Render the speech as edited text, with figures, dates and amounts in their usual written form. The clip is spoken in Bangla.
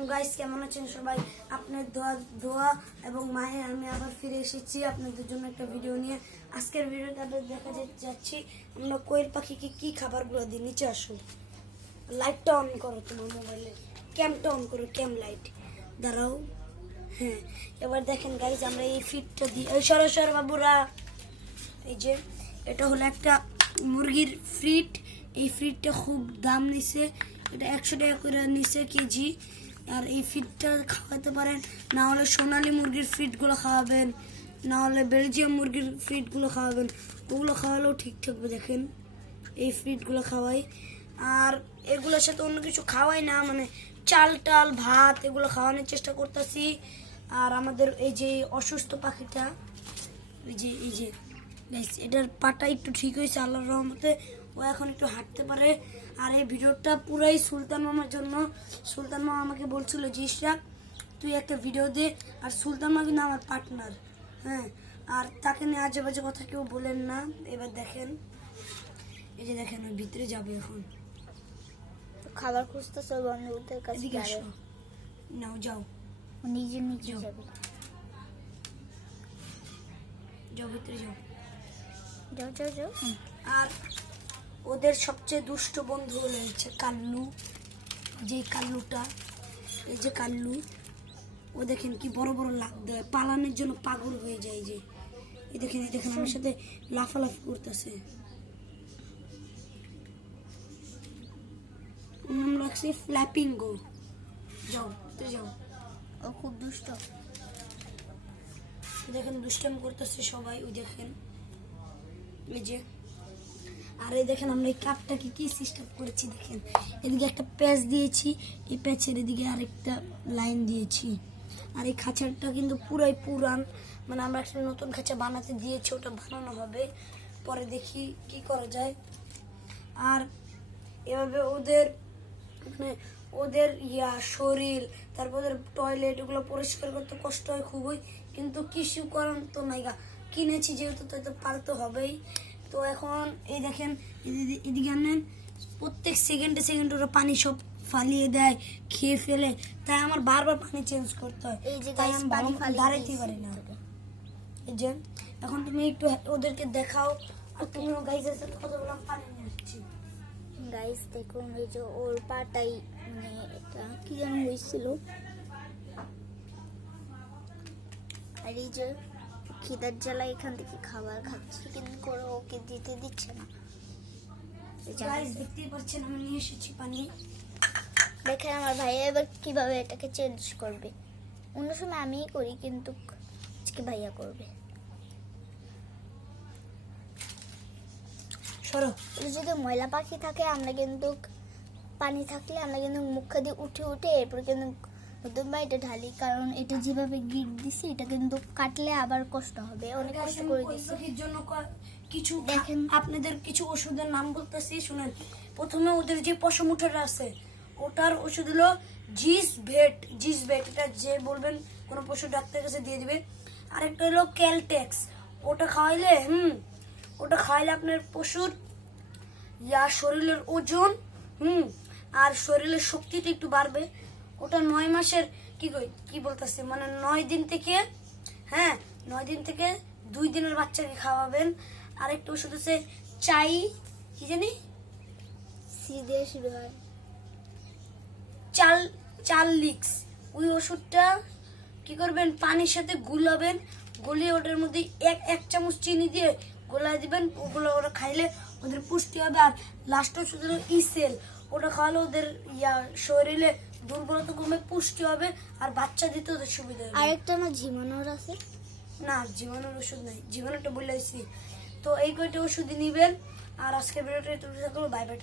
আলাইকুম গাইস, কেমন আছেন সবাই? আপনার দোয়া এবং মায়ে আমি আবার ফিরে এসেছি আপনাদের জন্য একটা ভিডিও নিয়ে। আজকের ভিডিওতে আপনাদের দেখা যাচ্ছি আমরা কোয়েল পাখিকে কি খাবারগুলো দিই। নিচে আসো, লাইটটা অন করো, তোমার মোবাইলে ক্যামটা অন করো, ক্যাম লাইট দাঁড়াও। হ্যাঁ, এবার দেখেন গাইস, আমরা এই ফিডটা দিই। এই সরাসর বাবুরা, এই যে এটা হলো একটা মুরগির ফিড। এই ফিডটা খুব দাম নিছে, এটা 100 টাকা করে নিছে কেজি। আর এই ফিডটা খাওয়াতে পারেন, না হলে সোনালী মুরগির ফিডগুলো খাওয়াবেন, না হলে বেলজিয়াম মুরগির ফিডগুলো খাওয়াবেন, ওগুলো খাওয়ালেও ঠিক থাকবে। দেখেন এই ফিডগুলো খাওয়াই, আর এগুলোর সাথে অন্য কিছু খাওয়াই না, মানে চাল টাল ভাত এগুলো খাওয়ানোর চেষ্টা করতেছি। আর আমাদের এই যে অসুস্থ পাখিটা, এই যে এটার পাটা একটু ঠিক হয়েছে আল্লাহর রহমতে, ও এখন একটু হাঁটতে পারে। আর এই ভিডিওটা পুরাই সুলতান মামার জন্য। সুলতান মামা আমাকে বলছিল যে ইশরাক তুই একটা ভিডিও দে, আর সুলতান মামা কিন্তু আমার পার্টনার। হ্যাঁ, আর তাকে নিয়ে আজে বাজে কথা কেউ বলেন না। এবার দেখেন, এই যে দেখেন ওই ভিতরে যাবে এখন খাবার খুঁজতেছে বন্ধুদের কাছে। এদিকে আসো, নাও যাও, নিজে নিজে যাবে। যাও ভিতরে যাও। যাও যাও যাও। আর ওদের সবচেয়ে দুষ্ট বন্ধু হলো হচ্ছে কাল্লু। যে কাল্লুটা, এই যে কাল্লু, ও দেখেন কি বড় বড় লাফ দেয়, পালানোর জন্য পাগল হয়ে যায়। যে এই দেখেন আমার সাথে লাফালাফি করতেছে। নাম রাখছে ফ্ল্যাপিঙ্গো। যাও ভিতরে যাও। ও খুব দুষ্ট। দেখেন দুষ্টামি করতেছে সবাই, ওই দেখেন এই যে। আর এই দেখেন আমরা এই কাপটাকে কি সিস্টেম করেছি দেখেন, এদিকে একটা প্যাচ দিয়েছি, এই প্যাচের এদিকে আরেকটা লাইন দিয়েছি। আর এই খাঁচাটা কিন্তু পুরাই পুরান, মানে আমরা একটা নতুন খাঁচা বানাতে দিয়েছি, ওটা বানানো হবে পরে, দেখি কি করা যায়। আর এভাবে ওদের মানে ওদের শরীর, তারপর ওদের টয়লেট ওগুলো পরিষ্কার করতে কষ্ট হয় খুবই, কিন্তু কিছু করার তো নাই গা, কিনেছি যেহেতু তো পালতে হবেই। তো এখন এই দেখেন এদিকে আনেন, প্রত্যেক সেকেন্ডে সেকেন্ডে ওরা পানি সব ফালিয়ে দেয়, খেয়ে ফেলে, তাই আমার বারবার পানি চেঞ্জ করতে হয়, তাই আমি দাঁড়াইতে পারি না। এই যে এখন তুমি একটু ওদেরকে দেখাও, আর তুমিও গাইজের সাথে কথা বললাম, পানি নিয়ে আসছি। গাইস দেখুন, এই যে ওর পাটাই মানে এটা কি যেন হয়েছিল। আর এই যে খিদার জ্বালায় এখান থেকে খাবার খাচ্ছে, কিন্তু করে ওকে দিতে দিচ্ছে না। গাইস দেখতেই পাচ্ছেন আমি নিয়ে এসেছি পানি। দেখেন আমার ভাইয়া এবার কিভাবে এটাকে চেঞ্জ করবে। অন্য সময় আমিই করি, কিন্তু আজকে ভাইয়া করবে। সরো। যদি ময়লা পাখি থাকে, আমরা কিন্তু পানি থাকলে আমরা কিন্তু মুখ দিয়ে উঠে উঠে এরপর কিন্তু এটা ঢালি, কারণ এটা যেভাবে গিট দিছি এটা কিন্তু কাটলে আবার কষ্ট হবে। অনেক কষ্ট করে দিছি জন্য কিছু দেখেন, আপনাদের কিছু ওষুধের নাম বলতেছি শুনেন। প্রথমে ওদের যে পশম উঠাটা আছে, ওটার ওষুধ হলো জিসভেট। এটা যে বলবেন কোনো পশু ডাক্তারের কাছে দিয়ে দিবে। আরেকটা হলো ক্যালটেক্স, ওটা খাওয়াইলে আপনার পশুর শরীরের ওজন আর শরীরের শক্তিটা একটু বাড়বে। ওটা 9 মাসের কি বলতেছে, মানে 9 দিন থেকে, হ্যাঁ 9 দিন থেকে 2 দিনের বাচ্চাকে খাওয়াবেন। আরেকটা ওষুধ আছে কি জানি সিদে শুরু হয়, চার্লিক্স। ওই ওষুধটা কি করবেন, পানির সাথে গুলাবেন, গলিয়ে ওটার মধ্যে এক চামচ চিনি দিয়ে গোলা দিবেন। ওগুলো ওরা খাইলে ওদের পুষ্টি হবে। আর লাস্ট ওষুধ হলো ইসেল, ওটা খাওয়ালে ওদের শরীরে দুর্বলতা কমে, পুষ্টি হবে, আর বাচ্চা দিতে ওদের সুবিধা হবে। আরেকটা না ঝিমানোর আছে না, জীবাণুর ওষুধ নাই, জীবাণুটা বলে আসছি। তো এই কয়টা ওষুধই নিবেন। আর আজকের ভিডিওটা বাই বাই,